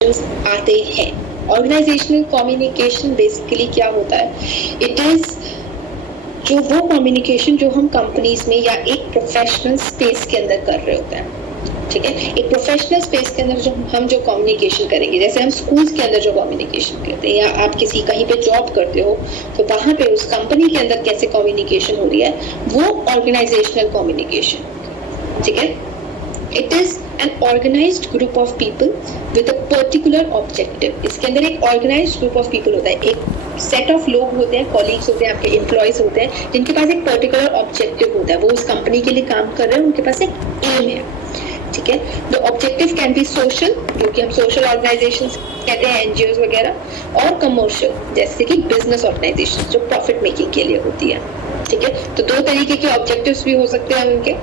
आते हैं। Organisational communication basically क्या होता है? इट इज जो वो कम्युनिकेशन जो हम कंपनीज में या एक प्रोफेशनल स्पेस के अंदर कर रहे होते हैं। ठीक है, एक प्रोफेशनल स्पेस के अंदर हम जो कम्युनिकेशन करेंगे, जैसे हम स्कूल्स के अंदर जो कम्युनिकेशन करते हैं या आप किसी कहीं पे जॉब करते हो तो वहां पे उस कंपनी के अंदर कैसे कम्युनिकेशन हो रही है, वो ऑर्गेनाइजेशनल कम्युनिकेशन। ठीक है, it is an organised group of people with a particular objective. इसके अंदर एक ऑर्गेनाइज्ड ग्रुप ऑफ पीपल होता है, एक सेट ऑफ लोग होते हैं, कॉलीग्स होते हैं, आपके एम्प्लॉयज होते हैं, जिनके पास एक पर्टिकुलर ऑब्जेक्टिव होता है, वो उस कंपनी के लिए काम कर रहे हैं, उनके पास एक एम है। ठीक है, the objective can be social, जो कि हम सोशल ऑर्गेनाइजेशंस कहते हैं, एनजीओज वगैरह, और कमर्शियल, जैसे कि बिजनेस ऑर्गेनाइजेशन जो प्रॉफिट मेकिंग के लिए होती है। ठीक है, तो दो तरीके के ऑब्जेक्टिव्स भी हो सकते हैं उनके।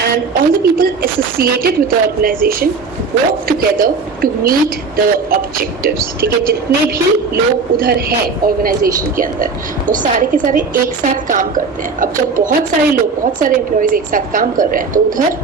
And all the people associated with the organization work together to meet the objectives. ठीक है, जितने भी लोग उधर हैं ऑर्गेनाइजेशन के अंदर, वो सारे के सारे एक साथ काम करते हैं। अब जब बहुत सारे लोग, बहुत सारे एम्प्लॉयज एक साथ काम कर रहे हैं तो उधर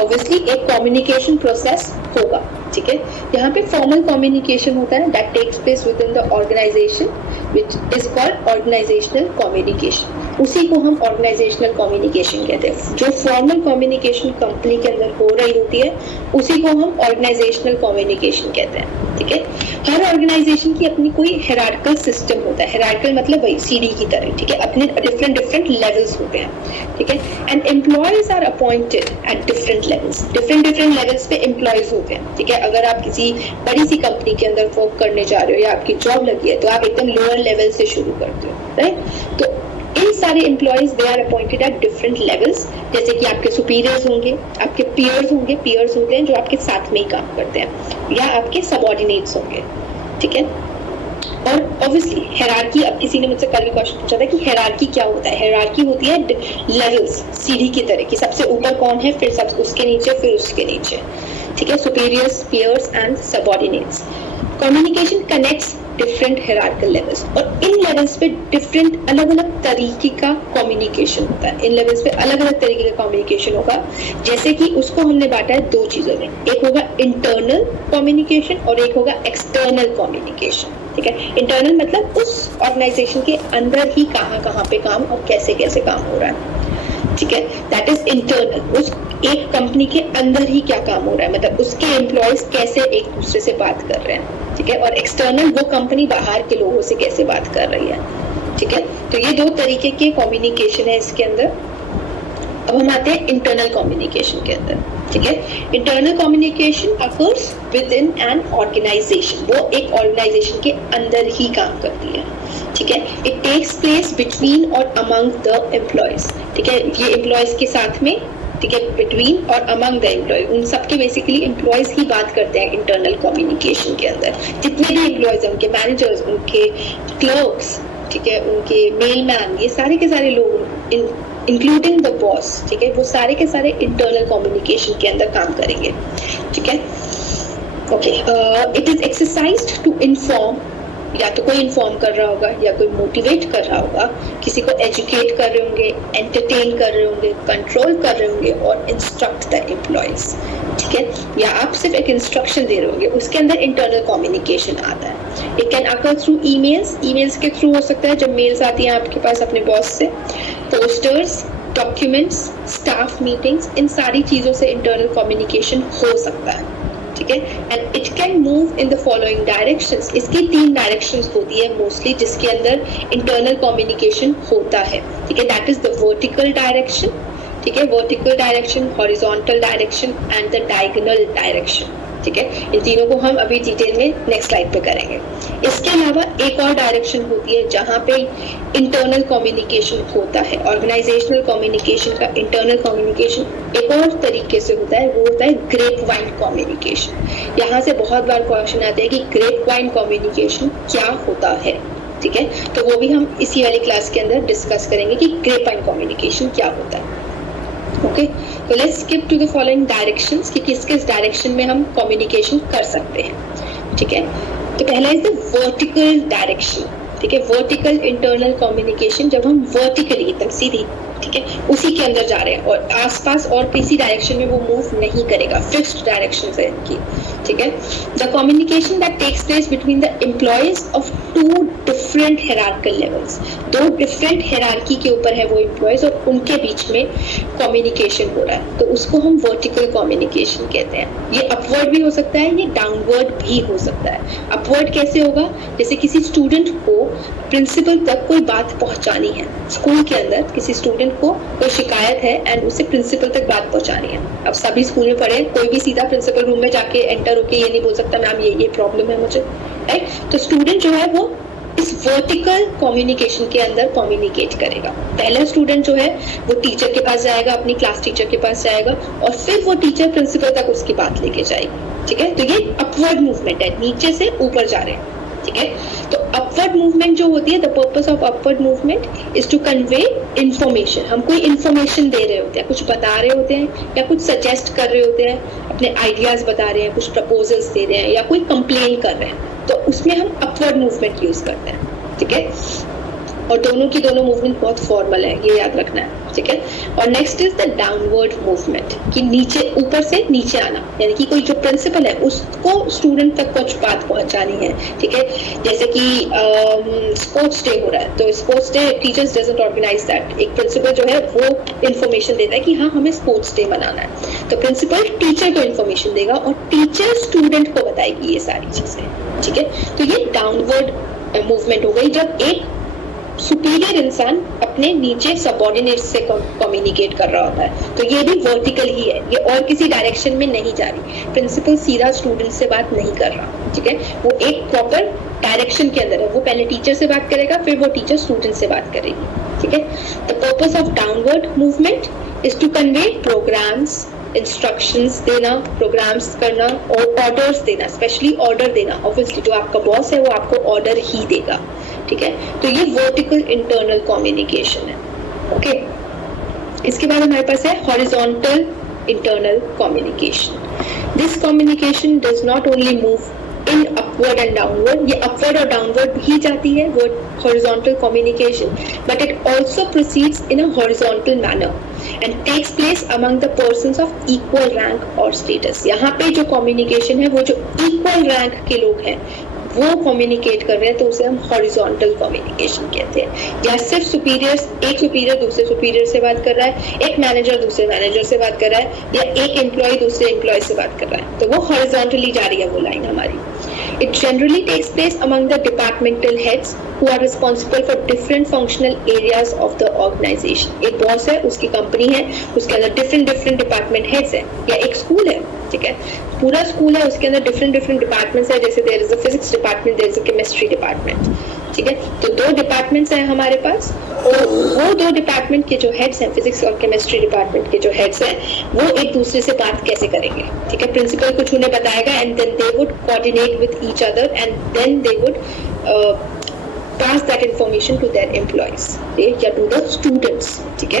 ऑब्वियसली एक कम्युनिकेशन प्रोसेस होगा। ठीक है, यहाँ पे फॉर्मल कम्युनिकेशन होता है that takes place within the organisation which is called organisational communication. उसी को हम ऑर्गेनाइजेशनल कम्युनिकेशन कहते हैं। जो फॉर्मल कम्युनिकेशन कंपनी के अंदर हो रही होती है उसी को हम ऑर्गेनाइजेशनल कम्युनिकेशन कहते हैं। ठीक है, हर ऑर्गेनाइजेशन की अपनी कोई हायरार्किकल सिस्टम होता है। हायरार्किकल मतलब वही सीढ़ी की तरह। ठीक है, अपने डिफरेंट लेवल्स होते हैं। ठीक है, and employees are appointed at different levels. Different levels पे एम्प्लॉयज होते हैं। ठीक है, अगर आप किसी बड़ी सी कंपनी के अंदर वर्क करने जा रहे हो या आपकी जॉब लगी है तो आप एकदम लोअर लेवल से शुरू करते हो, राइट? तो इन सारे employees they are appointed at different levels, जैसे कि आपके सुपीरियर्स होंगे, आपके पियर्स होंगे, पियर्स होते हैं जो आपके साथ में ही काम करते हैं, या आपके सबऑर्डिनेट्स होंगे। ठीक है, और ऑब्वियसली हायरार्की, अब किसी ने मुझसे कल भी क्वेश्चन पूछा था कि हायरार्की क्या होता है। हायरार्की होती है लेवल्स, सीढ़ी की तरह की, सबसे ऊपर कौन है, फिर सब उसके नीचे, फिर उसके नीचे। ठीक है, superiors, peers and subordinates. Communication connects different hierarchical levels, और इन लेवल्स पे डिफरेंट अलग अलग तरीके का कम्युनिकेशन होता है। इन लेवल्स पे अलग अलग तरीके का कम्युनिकेशन होगा, जैसे कि उसको हमने बांटा है दो चीजों में। एक होगा इंटरनल कम्युनिकेशन और एक होगा एक्सटर्नल कम्युनिकेशन। ठीक है, इंटरनल मतलब उस ऑर्गेनाइजेशन के अंदर ही कहाँ पे काम और कैसे कैसे काम हो रहा है। ठीक है, दैट इज इंटरनल, उस एक कंपनी के अंदर ही क्या काम हो रहा है, मतलब उसके एम्प्लॉयज कैसे एक दूसरे से बात कर रहे हैं। ठीक है, और एक्सटर्नल वो कंपनी बाहर के लोगों से कैसे बात कर रही है। ठीक है, तो ये दो तरीके के कम्युनिकेशन है इसके अंदर। अब हम आते हैं इंटरनल कम्युनिकेशन के अंदर। ठीक है, internal communication occurs within an organisation, वो एक ऑर्गेनाइजेशन के अंदर ही काम करती है। ठीक है, इट टेक्स प्लेस बिटवीन और अमंग द एम्प्लॉयज। ठीक है, ये एम्प्लॉयज के साथ में, ठीक है, बिटवीन और अमंग द एम्प्लॉय, उन सबके बेसिकली एम्प्लॉयज ही बात करते हैं इंटरनल कम्युनिकेशन के अंदर। जितने भी एम्प्लॉयज हैं, उनके मैनेजर्स, उनके क्लर्क्स, ठीक है, उनके मेलमैन, ये सारे के सारे लोग इंक्लूडिंग द बॉस, ठीक है, वो सारे के सारे इंटरनल कम्युनिकेशन के अंदर काम करेंगे। ठीक है, okay, it is exercised to inform, या तो कोई इन्फॉर्म कर रहा होगा या कोई मोटिवेट कर रहा होगा, किसी को एजुकेट कर रहे होंगे, एंटरटेन कर रहे होंगे, कंट्रोल कर रहे होंगे, और इंस्ट्रक्ट द एम्प्लॉयज। ठीक है, या आप सिर्फ एक इंस्ट्रक्शन दे रहे होंगे, उसके अंदर इंटरनल कम्युनिकेशन आता है। It can occur through emails, emails के थ्रू हो सकता है, जब मेल्स आती हैं आपके पास अपने बॉस से, पोस्टर्स, डॉक्यूमेंट्स, स्टाफ मीटिंग्स, इन सारी चीजों से इंटरनल कम्युनिकेशन हो सकता है। ठीक है, and it can move in the following directions. इसकी 3 डायरेक्शंस होती है मोस्टली जिसके अंदर इंटरनल कम्युनिकेशन होता है। ठीक है, that is the vertical direction. ठीक है, vertical direction, horizontal direction and the diagonal direction. ठीक है, इन तीनों को हम अभी डिटेल में नेक्स्ट स्लाइड पे करेंगे। इसके अलावा एक और डायरेक्शन होती है जहां पे इंटरनल कम्युनिकेशन होता है। ऑर्गेनाइजेशनल कम्युनिकेशन का इंटरनल कम्युनिकेशन एक और तरीके से होता है, वो होता है ग्रेप वाइन कम्युनिकेशन। यहाँ से बहुत बार क्वेश्चन आते हैं कि ग्रेप वाइन कम्युनिकेशन क्या होता है। ठीक है, तो वो भी हम इसी वाली क्लास के अंदर डिस्कस करेंगे कि ग्रेप वाइन कम्युनिकेशन क्या होता है। ओके, तो let's skip to the following directions कि किस किस डायरेक्शन में हम कम्युनिकेशन कर सकते हैं। ठीक है, तो पहला इज द वर्टिकल डायरेक्शन। ठीक है, वर्टिकल इंटरनल कम्युनिकेशन, जब हम वर्टिकली एकदम सीधी ठीक है, उसी के अंदर जा रहे हैं और आसपास और किसी डायरेक्शन में वो मूव नहीं करेगा, फिक्स्ड डायरेक्शन है इनकी, ठीक है। The communication that takes place between the employees of two different hierarchical levels, दो डिफरेंट हायरार्की के ऊपर है वो एम्प्लॉयज और उनके बीच में कम्युनिकेशन हो रहा है, तो उसको हम वर्टिकल कम्युनिकेशन कहते हैं। ये अपवर्ड भी हो सकता है, ये डाउनवर्ड भी हो सकता है। अपवर्ड कैसे होगा, जैसे किसी स्टूडेंट को प्रिंसिपल तक कोई बात पहुंचानी है, स्कूल के अंदर किसी स्टूडेंट को कोई शिकायत है एंड उसे प्रिंसिपल तक बात पहुंचानी है। अब सभी स्कूल में पढ़े, कोई भी सीधा प्रिंसिपल रूम में जाके एंटर होके ये नहीं बोल सकता मैम ये प्रॉब्लम है मुझे, राइट। तो स्टूडेंट जो है वो इस वर्टिकल कम्युनिकेशन के अंदर कम्युनिकेट करेगा। पहला स्टूडेंट जो है वो टीचर के पास जाएगा, अपनी क्लास टीचर के पास जाएगा और फिर वो टीचर प्रिंसिपल तक उसकी बात लेके जाएगी, ठीक है। तो ये अपवर्ड मूवमेंट है, नीचे से ऊपर जा रहे हैं, ठीक है। तो अपवर्ड मूवमेंट जो होती है, the purpose of upward movement is to convey information. हम कोई इंफॉर्मेशन दे रहे होते हैं, कुछ बता रहे होते हैं या कुछ सजेस्ट कर रहे होते हैं, अपने आइडियाज बता रहे हैं, कुछ प्रपोजल्स दे रहे हैं या कोई कंप्लेन कर रहे हैं, तो उसमें हम अपवर्ड मूवमेंट यूज करते हैं, ठीक है। और दोनों की दोनों मूवमेंट बहुत फॉर्मल है, ये याद रखना है, ठीक है। और next is the downward movement, कि नीचे, ऊपर से नीचे आना, यानी कि कोई जो प्रिंसिपल है उसको स्टूडेंट तक कुछ बात पहुंचानी है, ठीक है। जैसे कि स्पोर्ट्स डे हो रहा है, तो sports day teachers doesn't organise that, एक प्रिंसिपल जो है वो इंफॉर्मेशन देता है कि हाँ हमें स्पोर्ट्स डे मनाना है, तो प्रिंसिपल टीचर को इंफॉर्मेशन देगा और टीचर स्टूडेंट को बताएगी ये सारी चीजें, ठीक है। तो ये डाउनवर्ड मूवमेंट हो गई, जब एक सुपीरियर इंसान अपने नीचे सबऑर्डिनेट से कम्युनिकेट कर रहा होता है, तो ये भी वर्टिकल ही है, ये और किसी डायरेक्शन में नहीं जा रही। प्रिंसिपल सीधा स्टूडेंट से बात नहीं कर रहा, ठीक है, वो एक प्रॉपर डायरेक्शन के अंदर है, वो पहले टीचर से बात करेगा, फिर वो टीचर स्टूडेंट से बात करेगी, ठीक है। The purpose of downward movement is to convey programmes, instructions देना, प्रोग्राम्स करना और ऑर्डर्स देना, स्पेशली ऑर्डर देना। ऑब्वियसली जो आपका बॉस है वो आपको ऑर्डर ही देगा, ठीक है। तो ये वर्टिकल इंटरनल कम्युनिकेशन है, ओके। इसके बाद हमारे पास है horizontal internal communication. This communication does not only move in upward and downward, ये अपवर्ड और डाउनवर्ड ही जाती है वो horizontal communication, but it also proceeds in a horizontal manner and takes place among the persons of equal rank or status। यहाँ पे जो communication है वो जो इक्वल रैंक के लोग हैं वो कम्युनिकेट कर रहे हैं, तो उसे हम हॉरिजॉन्टल कम्युनिकेशन कहते हैं। या सिर्फ सुपीरियर्स, एक सुपीरियर दूसरे सुपीरियर से बात कर रहा है, एक मैनेजर दूसरे मैनेजर से बात कर रहा है, या एक एम्प्लॉय दूसरे एम्प्लॉय से बात कर रहा है, तो वो हॉरिजॉन्टली जा रही है वो लाइन हमारी। It generally takes place among the departmental heads who are responsible for different functional areas of the organization। एक बॉस है, उसकी कंपनी है, उसके अंदर डिफरेंट डिपार्टमेंट हेड्स है, या एक स्कूल है, ठीक है, पूरा स्कूल है, उसके अंदर डिफरेंट डिपार्टमेंट्स है, जैसे there is a physics department, there is a chemistry department, ठीक है। तो दो डिपार्टमेंट्स हैं हमारे पास, और वो दो डिपार्टमेंट के जो हेड्स हैं, फिजिक्स और केमिस्ट्री डिपार्टमेंट के जो हेड्स हैं, वो एक दूसरे से बात कैसे करेंगे, ठीक है। प्रिंसिपल कुछ उन्हें बताएगा and then they would coordinate with each other and then they would pass that information to their employees, या to the students, ठीक है।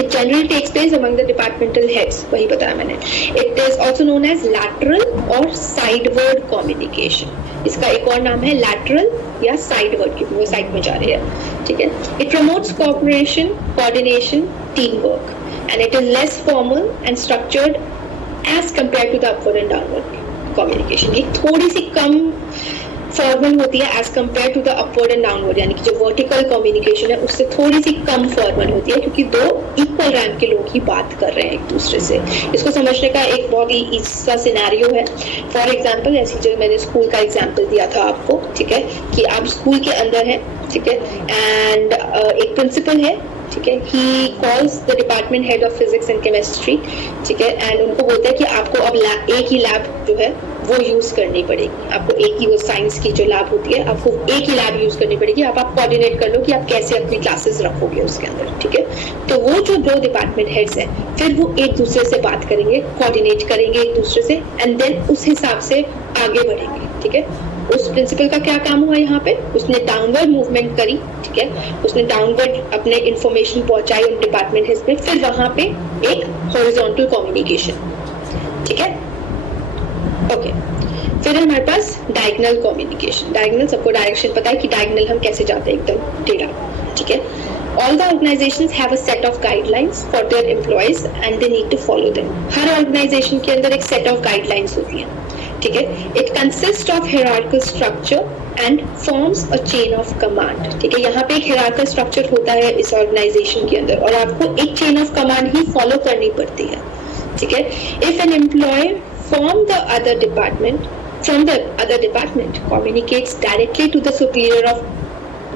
It generally takes place among the departmental heads, वही बताया मैंने। It is also known as lateral और sideward communication। इसका एक और नाम है lateral या sideward, क्योंकि वो साइड में जा रहे हैं, ठीक है। It promotes cooperation, coordination, teamwork, and it is less formal and structured as compared to the upward and downward communication। ये थोड़ी सी कम फॉर्मल होती है as compare to the upward and downward, यानी कि जो वर्टिकल कम्युनिकेशन है उससे थोड़ी सी कम फॉर्मल होती है, क्योंकि दो इक्वल रैंक के लोग ही बात कर रहे हैं एक दूसरे से। इसको समझने का एक बहुत ही ईज़ी सिनेरियो है। फॉर एग्जांपल, ऐसी जो मैंने स्कूल का एग्जांपल दिया था आपको, ठीक है, कि आप स्कूल के अंदर हैं, ठीक है, एंड एक प्रिंसिपल है, ठीक है, he calls the department head of physics and chemistry, ठीक है, एंड उनको बोलता है कि आपको अब एक ही लैब जो है वो यूज करनी पड़ेगी, आपको एक ही, वो साइंस की जो लैब होती है आपको एक ही लैब यूज करनी पड़ेगी, आप कोऑर्डिनेट कर लो कि आप कैसे अपनी क्लासेस रखोगे उसके अंदर, ठीक है। तो वो जो दो डिपार्टमेंट हेड्स हैं फिर वो एक दूसरे से बात करेंगे, कोऑर्डिनेट करेंगे एक दूसरे से, एंड देन उस हिसाब से आगे बढ़ेंगे, ठीक है। उस प्रिंसिपल का क्या काम हुआ यहाँ पे, उसने डाउनवर्ड मूवमेंट करी, ठीक है, उसने डाउनवर्ड अपने इंफॉर्मेशन पहुंचाई उन डिपार्टमेंट हेड्स पे, फिर वहां पे एक हॉरिजॉन्टल कम्युनिकेशन, ठीक है, ओके। फिर हमारे पास डायगोनल कम्युनिकेशन। डायगोनल, सबको डायरेक्शन पता है कि डायगोनल हम कैसे जाते हैं, एकदम टेढ़ा, ठीक है। All the organizations have a set of guidelines for their employees and they need to follow them. Her organization के अंदर एक set of guidelines होती है, ठीक है. It consists of hierarchical structure and forms a chain of command. ठीक है, यहाँ पे एक hierarchical structure होता है इस organization के अंदर और आपको एक chain of command he follow करनी पड़ती है, ठीक है. If an employee from the other department communicates directly to the superior of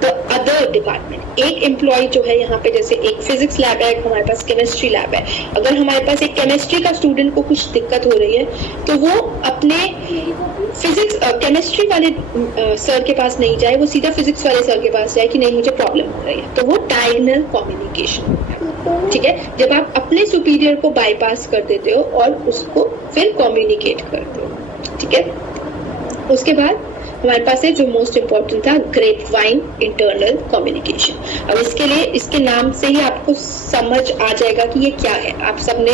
the other department, एक एम्प्लॉय जो है यहाँ पे, जैसे एक फिजिक्स लैब है, एक हमारे पास केमिस्ट्री लैब है, अगर हमारे पास एक केमिस्ट्री का स्टूडेंट को कुछ दिक्कत हो रही है तो वो अपने फिजिक्स केमिस्ट्री वाले सर के पास नहीं जाए, वो सीधा फिजिक्स वाले सर के पास जाए कि नहीं मुझे प्रॉब्लम हो रही है, तो वो डायगोनल कम्युनिकेशन, ठीक है. जब आप अपने सुपीरियर को बाईपास कर देते हो और उसको फिर कम्युनिकेट करते हो, ठीक है. उसके बाद हमारे पास है जो मोस्ट इम्पोर्टेंट था, ग्रेप वाइन इंटरनल कम्युनिकेशन. अब इसके लिए इसके नाम से ही आपको समझ आ जाएगा कि ये क्या है. आप सबने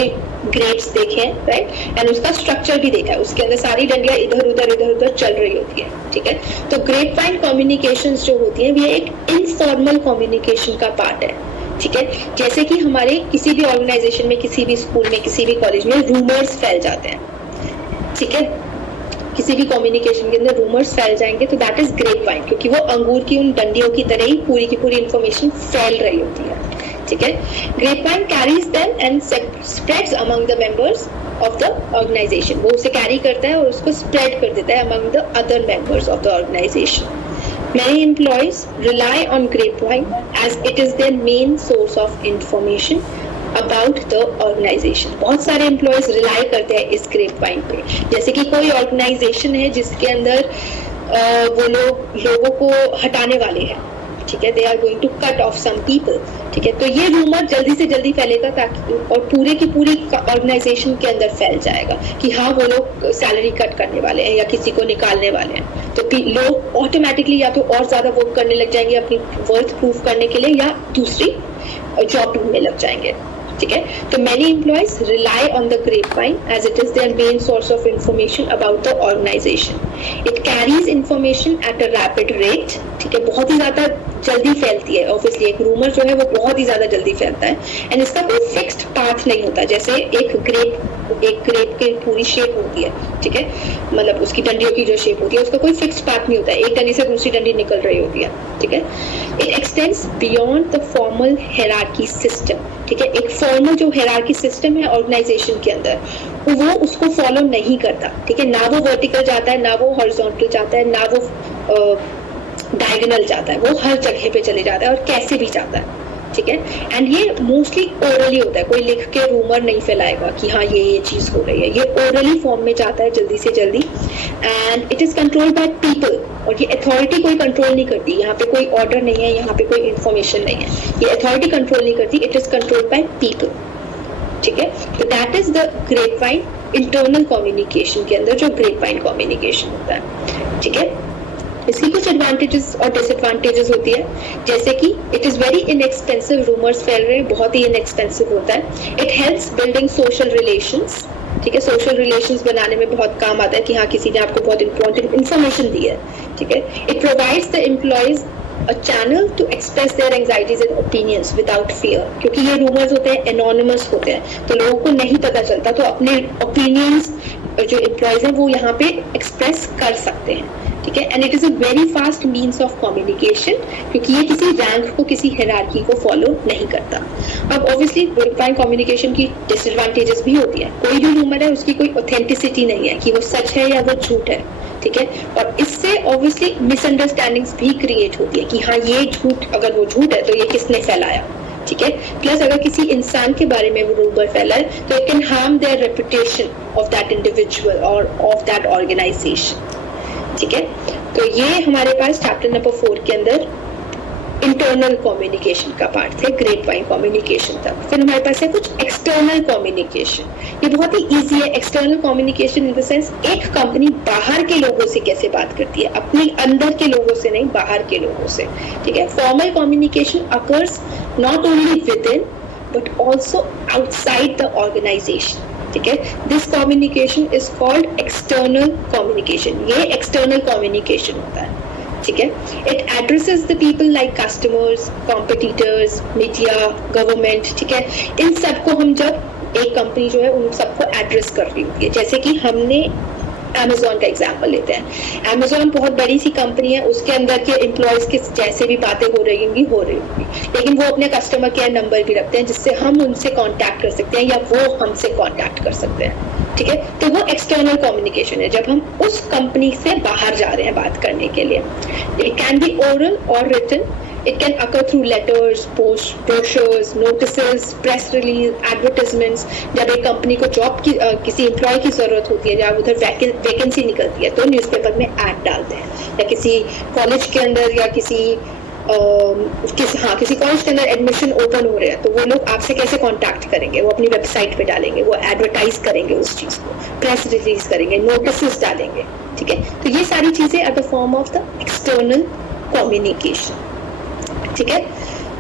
ग्रेप्स देखे हैं, राइट, एंड उसका स्ट्रक्चर भी देखा है, उसके अंदर सारी डंडियां इधर उधर चल रही होती है, ठीक है. तो ग्रेप वाइन कम्युनिकेशन जो होती है ये एक इनफॉर्मल कम्युनिकेशन का पार्ट है, ठीक है. जैसे कि हमारे किसी भी ऑर्गेनाइजेशन में, किसी भी स्कूल में, किसी भी कॉलेज में रूमर्स फैल जाते हैं, ठीक है. किसी भी कम्युनिकेशन के अंदर रूमर्स फैल जाएंगे तो दैट इज ग्रेप वाइन, क्योंकि वो अंगूर की उन डंडियों की तरह ही पूरी की पूरी इंफॉर्मेशन फैल रही होती है, ठीक है. Grapevine carries them and spreads among the members of the organisation. वो उसे कैरी करता है और उसको स्प्रेड कर देता है among the other members of the organisation. Many employees rely on grapevine as it is their main source of information about the organization. बहुत सारे एम्प्लॉयज रिलाई करते हैं इस ग्रेपवाइन पे. जैसे कि कोई ऑर्गेनाइजेशन है जिसके अंदर वो लोग लोगों को हटाने वाले हैं, ठीक है, they are going to cut off some people, ठीक है. तो ये रूमर जल्दी से जल्दी फैलेगा ताकि और पूरे की पूरी ऑर्गेनाइजेशन के अंदर फैल जाएगा कि हाँ वो लोग सैलरी कट करने वाले हैं या किसी को निकालने वाले हैं. तो लोग ऑटोमेटिकली या तो और ज्यादा वर्क करने लग जाएंगे अपनी वर्थ प्रूफ करने के लिए या दूसरी जॉब ढूंढने लग जाएंगे, ठीक है. तो many employees rely on the grapevine as it is their main source of information about the organisation. It carries information at a rapid rate, ठीक है, बहुत ही ज्यादा जल्दी फैलती है. ऑब्वियसली एक रूमर जो है वो बहुत ही ज्यादा जल्दी फैलता है एंड इसका कोई फिक्स्ड पाथ नहीं होता. जैसे एक ग्रेप की पूरी शेप होती है, ठीक है, मतलब उसकी डंडियों की जो शेप होती है उसका कोई फिक्स्ड पाथ नहीं होता है, एक डंडी से दूसरी डंडी निकल रही होती है, ठीक है. It extends beyond the formal hierarchy system, ठीक है. एक फॉर्मल जो हायरार्की सिस्टम है ऑर्गेनाइजेशन के अंदर वो उसको फॉलो नहीं करता, ठीक है. ना वो वर्टिकल जाता है, ना वो हॉरिजॉन्टल जाता है, ना वो डायगोनल जाता है, वो हर जगह पे चले जाता है और कैसे भी जाता है, ठीक है. एंड ये मोस्टली ओरली होता है, कोई लिख के रूमर नहीं फैलाएगा कि हाँ ये चीज हो रही है. ये ओरली फॉर्म में जाता है जल्दी से जल्दी and it is controlled by people. और ये अथॉरिटी कोई कंट्रोल नहीं करती, यहाँ पे कोई ऑर्डर नहीं है, यहाँ पे कोई इंफॉर्मेशन नहीं है, ये अथॉरिटी कंट्रोल नहीं करती, it is controlled by people, ठीक है. तो that is the grapevine internal communication के अंदर जो ग्रेपवाइन कम्युनिकेशन होता है, ठीक है. इसकी कुछ एडवांटेजेस और डिसएडवांटेजेस होती है, जैसे कि it is very inexpensive. Rumours फैल रहे हैं, बहुत ही इनएक्सपेंसिव होता है. It helps building social relations, ठीक है. सोशल रिलेशंस बनाने में बहुत काम आता है कि हाँ किसी ने आपको बहुत इंपॉर्टेंट इन्फॉर्मेशन दी है, ठीक है. It provides the employees a channel to express their anxieties and opinions without fear, क्योंकि ये रूमर्स होते हैं एनोनिमस होते हैं तो लोगों को नहीं पता चलता, तो अपने ओपिनियंस जो एम्प्लॉयज हैं वो यहाँ पे एक्सप्रेस कर सकते हैं, ठीक है. And it is a very fast means of communication, क्योंकि ये किसी रैंक को, किसी हायरार्की को फॉलो नहीं करता. अब ऑब्वियसली ग्रेपवाइन कम्युनिकेशन की डिसएडवांटेजेस भी होती है. कोई भी रूमर है उसकी कोई ऑथेंटिसिटी नहीं है कि वो सच है या वो झूठ है, ठीक है. और इससे ऑब्वियसली मिसअंडरस्टैंडिंग्स भी क्रिएट होती है कि हाँ ये झूठ, अगर वो झूठ है तो ये किसने फैलाया, ठीक है. प्लस अगर किसी इंसान के बारे में वो रूमर फैला है तो it can harm their reputation of that individual और ऑफ दैट ऑर्गेनाइजेशन, ठीक है. तो ये हमारे पास चैप्टर नंबर 4 के अंदर इंटरनल कम्युनिकेशन का पार्ट थे, ग्रेपवाइन कम्युनिकेशन तक. फिर हमारे पास है कुछ एक्सटर्नल कम्युनिकेशन. ये बहुत ही इजी है. External communication in the sense एक कंपनी बाहर के लोगों से कैसे बात करती है, अपने अंदर के लोगों से नहीं, बाहर के लोगों से, ठीक है. Formal communication occurs not only within but also outside the organisation, ठीक है. This communication is called external communication. ये एक्सटर्नल कम्युनिकेशन होता है, ठीक है. It addresses the people like customers, competitors, media, government. ठीक है, इन सबको हम जब एक कंपनी जो है उन सबको एड्रेस कर रही होती है. जैसे कि हमने Amazon का एग्जाम्पल लेते हैं. Amazon बहुत बड़ी सी कंपनी है, उसके अंदर के एम्प्लॉयज के जैसे भी बातें हो रही होंगी, लेकिन वो अपने कस्टमर केयर नंबर भी रखते हैं जिससे हम उनसे कांटेक्ट कर सकते हैं या वो हमसे कांटेक्ट कर सकते हैं. ठीक है, तो वो एक्सटर्नल कम्युनिकेशन है जब हम उस कंपनी से बाहर जा रहे हैं बात करने के लिए. इट कैन बी ओरल और written. It can occur through letters, posts, brochures, notices, press release, advertisements. जब एक कंपनी को जॉब की किसी एम्प्लॉय की जरूरत होती है, जब उधर वैकेंसी निकलती है तो न्यूज़पेपर में ऐड डालते हैं, या किसी कॉलेज के अंदर या किसी कॉलेज के अंदर एडमिशन ओपन हो रहे हैं तो वो लोग आपसे कैसे कांटेक्ट करेंगे, वो अपनी वेबसाइट पे डालेंगे, वो एडवर्टाइज करेंगे उस चीज को, प्रेस रिलीज करेंगे, नोटिस डालेंगे. ठीक है, तो ये सारी चीजें are the form of the external communication. ठीक है,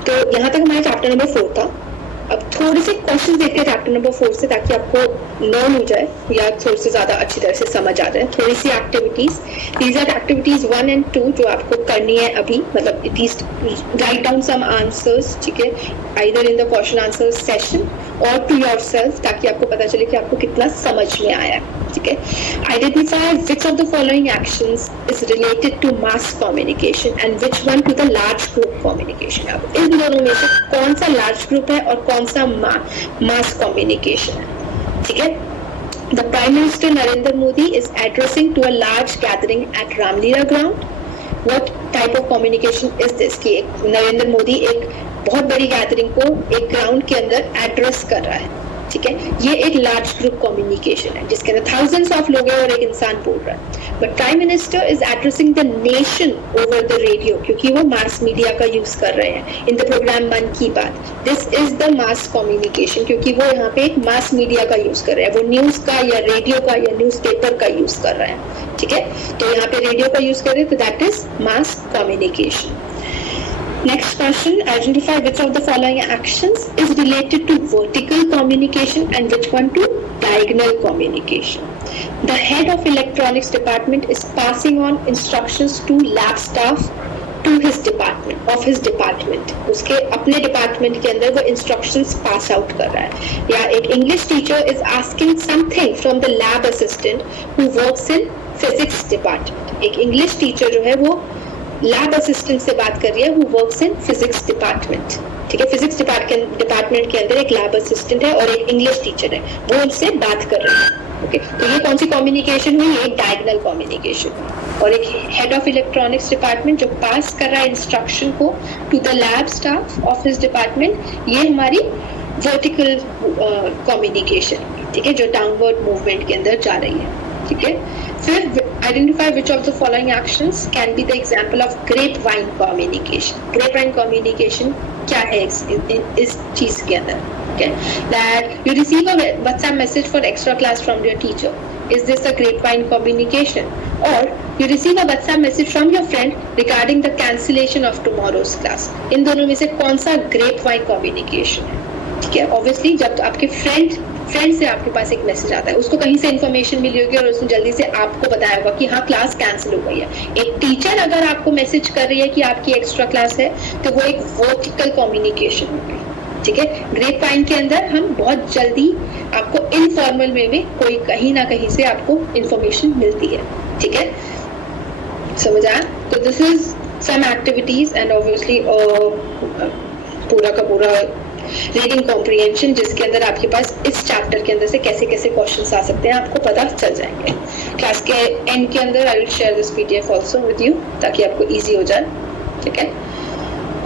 तो यहाँ तक हमारा चैप्टर नंबर 4 था. अब थोड़े से क्वेश्चन देखते हैं चैप्टर नंबर 4 से, ताकि आपको लर्न हो जाए या थोड़ी से ज्यादा अच्छी तरह से समझ आ जाए. थोड़ी सी activities, these are activities 1 and 2 जो आपको करनी है अभी, मतलब at least write down some answers. ठीक है, either in the question answer session or to yourself, ताकि आपको पता चले कि आपको कितना समझ में आया है. ठीक है, identify which of the following actions is related to mass communication and which one to the large group communication. अब इन दोनों में से कौन सा लार्ज ग्रुप है और कौन सा मास कम्युनिकेशन है. ठीक है, the prime minister Narendra Modi is addressing to a large gathering at Ramlila ground. What type of communication is this? कि नरेंद्र मोदी एक बहुत बड़ी गैदरिंग को एक ग्राउंड के अंदर एड्रेस कर रहा है. ठीक है, ये एक लार्ज ग्रुप कम्युनिकेशन है जिसके अंदर थाउजेंड्स ऑफ लोग हैं और एक इंसान बोल रहा है. But prime minister is addressing the nation over the radio, क्योंकि वो मास मीडिया का यूज कर रहे हैं इन द प्रोग्राम मन की बात. This is the mass communication, क्योंकि वो यहाँ पे एक मास मीडिया का यूज कर रहे हैं, वो न्यूज का या रेडियो का या न्यूज़पेपर का यूज कर रहे हैं. ठीक है, तो यहाँ पे रेडियो का यूज कर रहे हैं, तो that is mass communication. Next question, identify which of the following actions is related to vertical communication and which one to diagonal communication. The head of electronics department is passing on instructions to lab staff to his department. उसके अपने department के अंदर वो instructions pass out कर रहा है. या एक English teacher is asking something from the lab assistant who works in physics department. एक English teacher जो है वो लैब असिस्टेंट से बात कर रही है, who works in physics department. ठीक है, फिजिक्स डिपार्टमेंट के अंदर एक लैब असिस्टेंट है और एक इंग्लिश टीचर है, वो उनसे बात कर रही है. ओके, तो ये कौन सी कम्युनिकेशन हुई? एक डायगोनल कम्युनिकेशन. और एक हेड ऑफ इलेक्ट्रॉनिक्स डिपार्टमेंट जो पास कर रहा है इंस्ट्रक्शन को to the lab staff of his department, ये हमारी वर्टिकल कम्युनिकेशन. ठीक है, जो डाउनवर्ड मूवमेंट के अंदर जा रही है. ठीक है, फिर identify which of the following actions can be the example of grapevine communication. Grapevine communication क्या है इस चीज के अंदर? Okay, that you receive a WhatsApp message for extra class from your teacher. Is this a grapevine communication? Or you receive a WhatsApp message from your friend regarding the cancellation of tomorrow's class. इन दोनों में से कौन सा grapevine communication है? ठीक है, obviously जब आपके फ्रेंड से आपके पास एक मैसेज आता है, उसको कहीं से इन्फॉर्मेशन मिली होगी और उसने जल्दी से आपको बताया होगा कि हाँ क्लास कैंसिल हो गई है. एक टीचर अगर आपको मैसेज कर रही है कि आपकी एक्स्ट्रा क्लास है, तो वो एक वर्टिकल कम्युनिकेशन होगी. ठीक है, ग्रेपवाइन के अंदर हम बहुत जल्दी आपको इनफॉर्मल वे में कोई कहीं ना कहीं से आपको इन्फॉर्मेशन मिलती है. ठीक है, समझ आया? तो this is some activities and obviously पूरा का पूरा रीडिंग कॉम्प्रिहेंशन, जिसके अंदर आपके पास इस चैप्टर के अंदर से कैसे कैसे क्वेश्चंस आ सकते हैं आपको पता चल जाएंगे. क्लास के एंड के अंदर I will share this PDF also with you, ताकि आपको इजी हो जाए. ठीक है,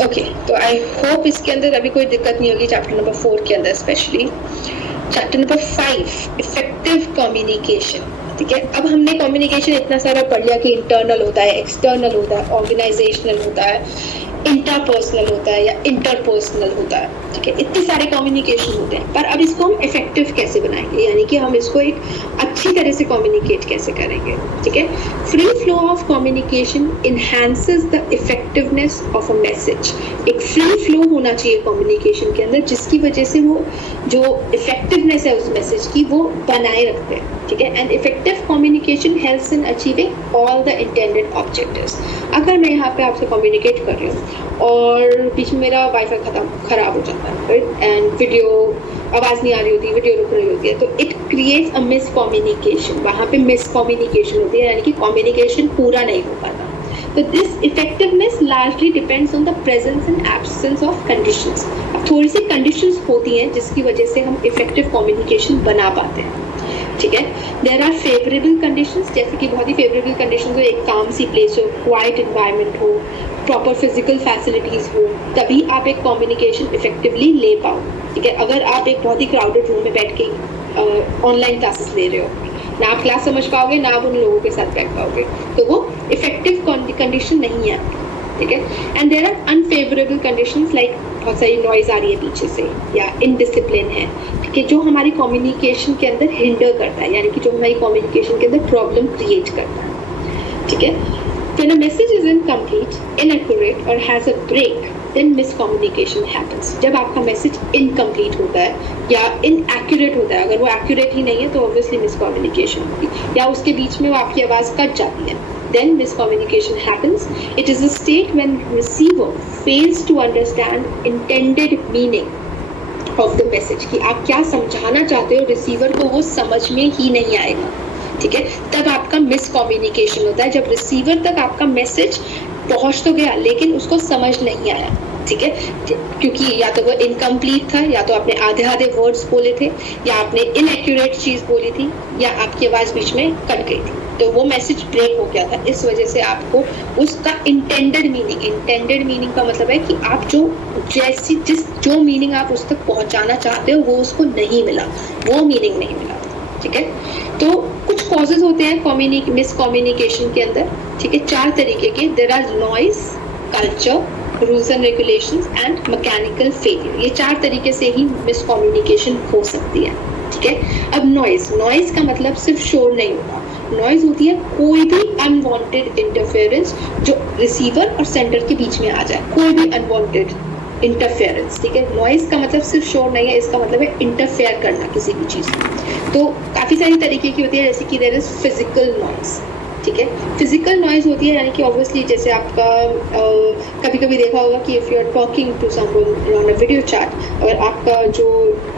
ओके, तो आई होप इसके अंदर अभी कोई दिक्कत नहीं होगी चैप्टर नंबर 4 के अंदर. Specially chapter number 5, effective communication. ठीक है, अब हमने कम्युनिकेशन इतना सारा पढ़ लिया कि इंटरनल होता है, एक्सटर्नल होता है, ऑर्गेनाइजेशनल होता है, इंटरपर्सनल होता है या इंटरपर्सनल होता है. ठीक है, इतने सारे कम्युनिकेशन होते हैं, पर अब इसको हम इफेक्टिव कैसे बनाएंगे, यानी कि हम इसको एक अच्छी तरह से कम्युनिकेट कैसे करेंगे, ठीक है। Free flow of communication enhances the effectiveness of a message. एक फ्री फ्लो होना चाहिए कम्युनिकेशन के अंदर, जिसकी वजह से वो जो इफेक्टिवनेस है उस मैसेज की वो बनाए रखते हैं, ठीक है। And effective communication helps in achieving all the intended objectives. अगर मैं यहाँ पे आपसे कम्युनिकेट कर रही हूँ और बीच में मेरा वाईफाई खराब हो जाता है एंड वीडियो आवाज़ नहीं आ रही होती, वीडियो रुक रही होती है, तो it creates a miss communication. वहाँ पे मिस कम्युनिकेशन होती है, यानी कि कम्युनिकेशन पूरा नहीं हो पाता। तो this effectiveness largely depends on the presence and absence of conditions. अब थोड़ी सी कंडीशंस होती हैं जिसकी वजह से हम इफेक्टिव कम्युनिकेशन बना पाते हैं, ठीक है। देयर आर फेवरेबल कंडीशंस, जैसे कि बहुत ही फेवरेबल कंडीशंस हो, एक काम सी प्लेस हो, क्वाइट एनवायरनमेंट हो, प्रॉपर फिजिकल फैसिलिटीज हो, तभी आप एक कम्युनिकेशन इफेक्टिवली ले पाओ, ठीक है। अगर आप एक बहुत ही क्राउडेड रूम में बैठ के ऑनलाइन क्लासेस ले रहे हो, ना आप क्लास समझ पाओगे, ना आप उन लोगों के साथ बैठ पाओगे, तो वो इफेक्टिव कंडीशन नहीं है, ठीक है। And there are unfavourable conditions like बहुत सारी नॉइज आ रही है पीछे से, या इनडिसिप्लिन है, ठीक है, जो हमारी कम्युनिकेशन के अंदर हिंडर करता है, यानी कि जो हमारी कम्युनिकेशन के अंदर प्रॉब्लम क्रिएट करता है, ठीक है। When a message is incomplete, inaccurate or has a break, then miscommunication happens. जब आपका मैसेज इनकम्प्लीट होता है या इनएक्यूरेट होता है, अगर वो एक्यूरेट ही नहीं है तो ऑब्वियसली मिसकम्युनिकेशन होगी, या उसके बीच में वो आपकी आवाज़ कट जाती है, then miscommunication happens. It is a state when receiver fails to understand intended meaning of the message, कि आप क्या समझाना चाहते हो, रिसीवर को वो समझ में ही नहीं आएगा, ठीक है। तब आपका मिस कम्युनिकेशन होता है, जब रिसीवर तक आपका मैसेज पहुंच तो गया लेकिन उसको समझ नहीं आया, ठीक है, क्योंकि या तो वो इनकम्प्लीट था, या तो आपने आधे आधे वर्ड्स बोले थे, या आपने इनएक्यूरेट चीज़ बोली थी, या आपकी आवाज़ बीच में कट गई थी, तो वो मैसेज ब्रेक हो गया था। इस वजह से आपको उसका इंटेंडेड मीनिंग का मतलब है कि आप जो मीनिंग आप उस तक पहुंचाना चाहते हो वो उसको नहीं मिला, वो मीनिंग नहीं मिला, ठीक है। तो कुछ कॉजेज होते हैं मिस कम्युनिकेशन के अंदर, ठीक है, 4 तरीके के। There are noise, culture, rules and regulations and mechanical failure. ये 4 तरीके से ही मिस कम्युनिकेशन हो सकती है, ठीक है। अब नॉइज का मतलब सिर्फ शोर नहीं होता, नॉइज होती है कोई भी अनवांटेड इंटरफेरेंस जो रिसीवर और सेंडर के बीच में आ जाए, कोई भी अनवांटेड इंटरफेरेंस, ठीक है। नॉइज का मतलब सिर्फ शोर नहीं है, इसका मतलब है इंटरफेयर करना किसी भी चीज़ में। तो काफ़ी सारी तरीके की होती है, जैसे कि देयर इज फिजिकल नॉइज, ठीक है। फिजिकल नॉइज होती है यानी कि ऑब्वियसली जैसे आपका कभी कभी देखा होगा कि if you are talking to someone on a video chat, अगर आपका जो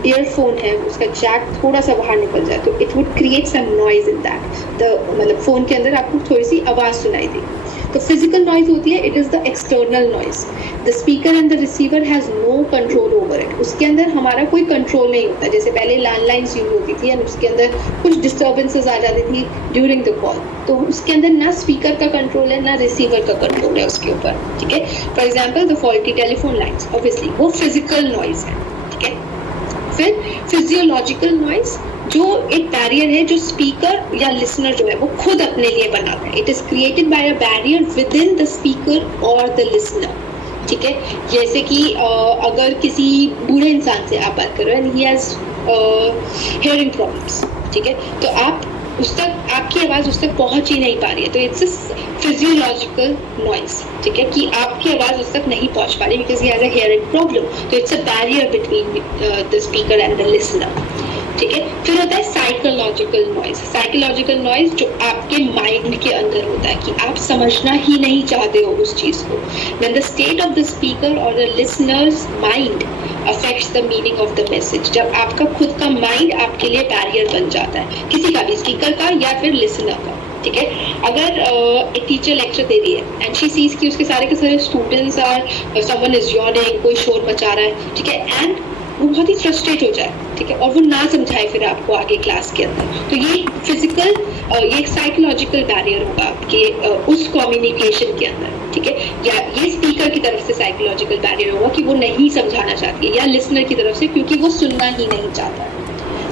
ईयरफोन है उसका जैक थोड़ा सा बाहर निकल जाए तो it would create some noise in that, मतलब फ़ोन के अंदर आपको थोड़ी सी आवाज़ सुनाई दी। तो फिजिकल नॉइज होती है, it is the external noise, the speaker and the receiver has no control over it. उसके अंदर हमारा कोई कंट्रोल नहीं होता, जैसे पहले लैंडलाइंस यूज होती थी एंड उसके अंदर कुछ डिस्टर्बेंसेज आ जाती थी ड्यूरिंग द कॉल, तो उसके अंदर ना स्पीकर का कंट्रोल है ना रिसीवर का कंट्रोल है उसके ऊपर, ठीक है। For example the faulty telephone lines, obviously वो फिजिकल नॉइज है, ठीक है। फिर फिजियोलॉजिकल नॉइज, जो एक बैरियर है जो स्पीकर या लिसनर जो है वो खुद अपने लिए बनाता है। It is created by a barrier with in the speaker और द लिसनर, ठीक है। जैसे कि अगर किसी बूढ़े इंसान से आप बात कर रहे हो and he has hearing problems, ठीक है, तो आप उस तक आपकी आवाज़ उस तक पहुंच ही नहीं पा रही है, तो इट्स अ फिजियोलॉजिकल नॉइज, ठीक है, कि आपकी आवाज़ उस तक नहीं पहुंच पा रही because he has a hearing problem, तो it's a barrier between the speaker and the listener, ठीक है। फिर होता है साइकोलॉजिकल नॉइज जो आपके माइंड के अंदर होता है कि आप समझना ही नहीं चाहते हो उस चीज़ को। When the state of the speaker or the listener's mind affects the meaning of the message, जब आपका खुद का माइंड आपके लिए बैरियर बन जाता है, किसी का भी, स्पीकर का या फिर लिसनर का, ठीक है। अगर एक टीचर लेक्चर दे रही है एंड शी सीज कि उसके सारे के सारे students are someone is yawning, कोई शोर मचा रहा है, ठीक है, एंड वो बहुत ही फ्रस्ट्रेट हो जाए, ठीक है, और वो ना समझाए फिर आपको आगे क्लास के अंदर, तो ये फिजिकल ये एक साइकोलॉजिकल बैरियर होगा आपके उस कम्युनिकेशन के अंदर, ठीक है। या ये स्पीकर की तरफ से साइकोलॉजिकल बैरियर होगा कि वो नहीं समझाना चाहती है, या लिसनर की तरफ से क्योंकि वो सुनना ही नहीं चाहता,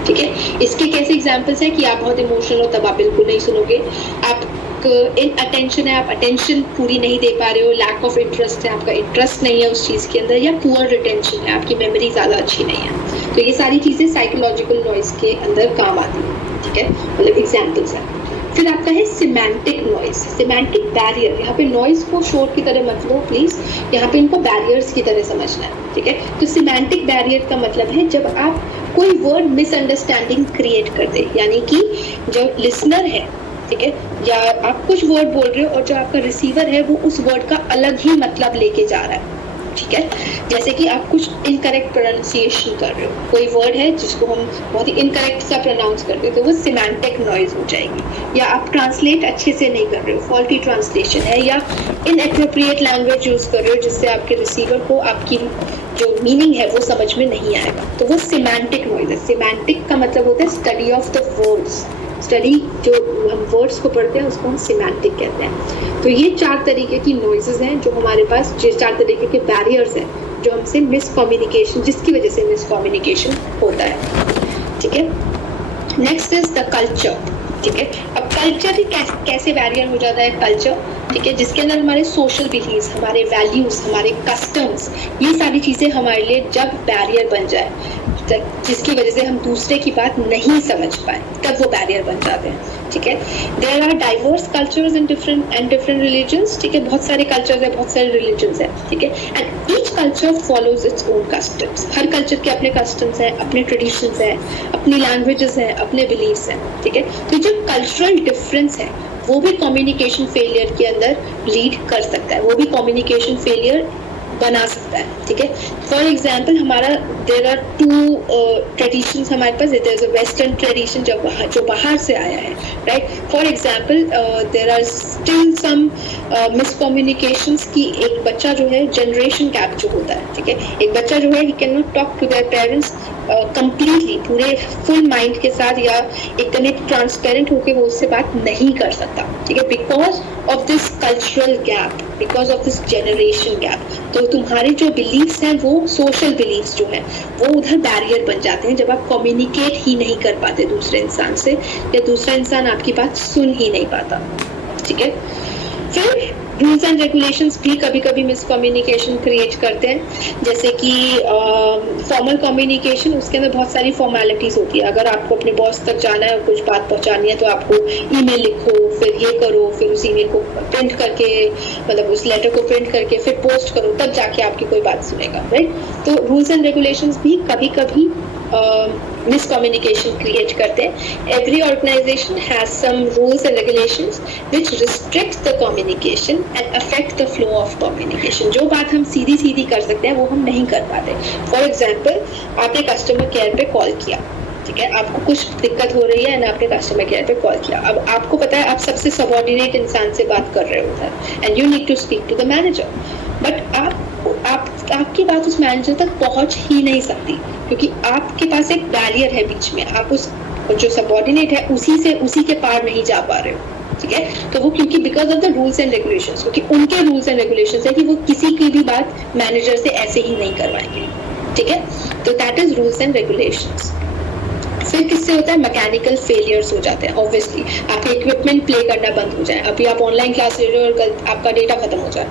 ठीक है। इसके कैसे एग्जाम्पल्स है कि आप बहुत इमोशनल हो तब आप बिल्कुल नहीं सुनोगे, आप इन अटेंशन है, आप अटेंशन पूरी नहीं दे पा रहे हो, लैक ऑफ इंटरेस्ट है, आपका इंटरेस्ट नहीं है उस चीज़ के अंदर, या पुअर रिटेंशन है, आपकी मेमोरी ज़्यादा अच्छी नहीं है, तो ये सारी चीज़ें साइकोलॉजिकल नॉइज के अंदर काम आती हैं। ठीक है, मतलब एग्जाम्पल्स है। फिर आपका है सिमेंटिक नॉइज, सिमेंटिक बैरियर। यहाँ पे नॉइज को शोर की तरह मत लो प्लीज, यहाँ पे इनको बैरियर्स की तरह समझना है, ठीक है। तो सिमेंटिक बैरियर का मतलब है जब आप कोई वर्ड मिसअंडरस्टैंडिंग क्रिएट कर दे, यानी कि जो लिसनर है, ठीक है, या आप कुछ वर्ड बोल रहे हो और जो आपका रिसीवर है वो उस वर्ड का अलग ही मतलब लेके जा रहा है, ठीक है। जैसे कि आप कुछ इनकरेक्ट प्रोनाउंसिएशन कर रहे हो, कोई वर्ड है जिसको हम बहुत ही इनकरेक्ट सा प्रोनाउंस करते हैं, तो वो सिमेंटिक नॉइज हो जाएगी। या आप ट्रांसलेट अच्छे से नहीं कर रहे हो, फॉल्टी ट्रांसलेशन है, या इनएप्रोप्रिएट लैंग्वेज यूज कर रहे हो जिससे आपके रिसीवर को आपकी जो मीनिंग है वो समझ में नहीं आएगा, तो वो सिमेंटिक नॉइज है। सिमेंटिक का मतलब होता है study of the words, study जो हम वर्ड्स को पढ़ते हैं उसको हम सिमेंटिक कहते हैं। तो ये 4 तरीके की नॉइजेस हैं जो हमारे पास, 4 तरीके के बैरियर्स हैं जो हमसे मिसकम्युनिकेशन, जिसकी वजह से मिसकम्युनिकेशन होता है, ठीक है। नेक्स्ट इज द कल्चर, ठीक है। अब कल्चर ही कैसे बैरियर हो जाता है, कल्चर, ठीक है, जिसके अंदर हमारे सोशल बिलीव्स, हमारे वैल्यूज, हमारे कस्टम्स, ये सारी चीजें हमारे लिए जब बैरियर बन जाए, जिसकी वजह से हम दूसरे की बात नहीं समझ पाए, तब वो बैरियर बन जाते हैं, ठीक है। There are diverse cultures in different religions, ठीक है, बहुत सारे कल्चर्स है, बहुत सारे रिलीजन्स है, ठीक है। And each culture follows its own customs, her culture के अपने कस्टम्स हैं, अपने ट्रेडिशंस हैं, अपनी लैंग्वेजेस हैं, अपने बिलीव्स हैं, ठीक है। तो जो कल्चरल डिफरेंस है वो भी कम्युनिकेशन फेलियर के अंदर लीड कर सकता है, वो भी कम्युनिकेशन फेलियर बना सकता है, ठीक है। फॉर एग्जाम्पल हमारा देयर आर 2 ट्रेडिशंस हमारे पास, there is a western tradition जो बाहर से आया है, right. For example there are still some miscommunications की एक बच्चा जो है, जनरेशन गैप जो होता है, ठीक है, एक बच्चा जो है he can not talk to their parents completely, पूरे फुल माइंड के साथ या एकदम एक ट्रांसपेरेंट होकर वो उससे बात नहीं कर सकता, ठीक है, because of this cultural gap, because of this generation gap. तो तुम्हारे जो बिलीव्स हैं वो सोशल बिलीव्स जो हैं वो उधर बैरियर बन जाते हैं जब आप कम्युनिकेट ही नहीं कर पाते दूसरे इंसान से, या दूसरा इंसान आपकी बात सुन ही नहीं पाता, ठीक है। फिर रूल्स एंड रेगुलेशंस भी कभी कभी मिसकम्युनिकेशन क्रिएट करते हैं, जैसे कि फॉर्मल कम्युनिकेशन, उसके अंदर बहुत सारी फॉर्मेलिटीज होती है। अगर आपको अपने बॉस तक जाना है और कुछ बात पहुंचानी है तो आपको ईमेल लिखो, फिर ये करो, फिर उस ईमेल को प्रिंट करके, मतलब उस लेटर को प्रिंट करके फिर पोस्ट करो, तब जाके आपकी कोई बात सुनेगा, राइट। तो रूल्स एंड रेगुलेशंस भी कभी कभी miscommunication क्रिएट करते हैं। Every organization has some rules and regulations which restrict the communication and affect the flow of communication. जो बात हम सीधी सीधी कर सकते हैं वो हम नहीं कर पाते। फॉर एग्जाम्पल आपने कस्टमर केयर पे कॉल किया, ठीक है, आपको कुछ दिक्कत हो रही है और आपने कस्टमर केयर पे कॉल किया। अब आपको पता है आप सबसे सबऑर्डिनेट इंसान से बात कर रहे हो and you need to speak to the manager, but आपकी बात उस मैनेजर तक पहुंच ही नहीं सकती क्योंकि आपके पास एक बैरियर है बीच में, आप उस जो सबऑर्डिनेट है उसी के पार नहीं जा पा रहे हो, ठीक है। तो वो क्योंकि because of the rules and regulations, क्योंकि उनके रूल्स एंड रेगुलेशंस है कि वो किसी की भी बात मैनेजर से ऐसे ही नहीं करवाएंगे, ठीक है। तो that is rules and regulations. फिर किससे होता है, मैकेनिकल फेलियर्स हो जाते हैं। ऑब्वियसली आपके इक्विपमेंट प्ले करना बंद हो जाए, अभी आप ऑनलाइन क्लास ले रहे हो और आपका डेटा खत्म हो जाए,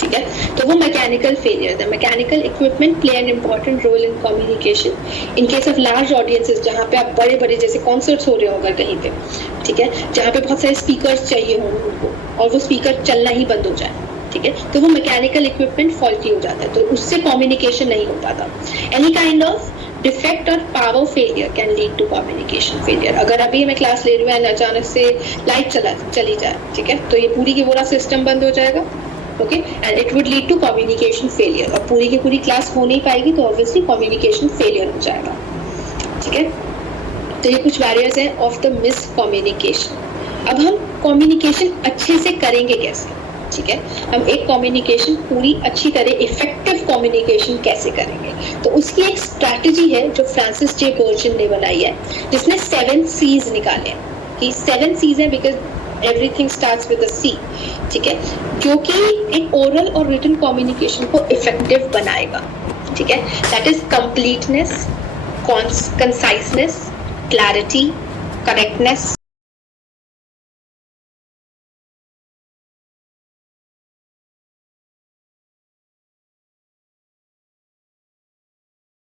ठीक है, तो वो मैकेनिकल फेलियर है। Mechanical equipment play an important role in communication in case of large audiences, जहाँ पे आप बड़े बड़े जैसे कॉन्सर्ट्स हो रहे हो अगर कहीं पे, ठीक है, जहाँ पे बहुत सारे स्पीकर्स चाहिए हों उनको और वो स्पीकर चलना ही बंद हो जाए, ठीक है, तो वो मैकेनिकल इक्विपमेंट फॉल्टी हो जाता है, तो उससे कम्युनिकेशन नहीं हो पाता। एनी काइंड ऑफ डिफेक्ट और power failure can lead to communication failure. अगर अभी मैं क्लास ले रही हूँ अचानक से लाइट चली जाए, ठीक है, तो ये पूरी की पूरा सिस्टम बंद हो जाएगा, okay, and it would lead to communication failure, और पूरी की पूरी क्लास हो नहीं पाएगी तो ऑब्वियसली कम्युनिकेशन फेलियर हो जाएगा, ठीक है। तो ये कुछ बैरियर्स हैं ऑफ द मिस कम्युनिकेशन। अब हम कम्युनिकेशन अच्छे से करेंगे कैसे, ठीक है, हम एक कम्युनिकेशन पूरी अच्छी तरह इफेक्टिव कम्युनिकेशन कैसे करेंगे, तो उसकी एक स्ट्रैटेजी है जो फ्रांसिस जे बर्जन ने बनाई है, जिसने 7 C's निकाले हैं कि 7 C's है because everything starts with a C, ठीक है, जो कि एक ओरल और रिटन कम्युनिकेशन को इफेक्टिव बनाएगा, ठीक है। That is completeness, conciseness, clarity, correctness,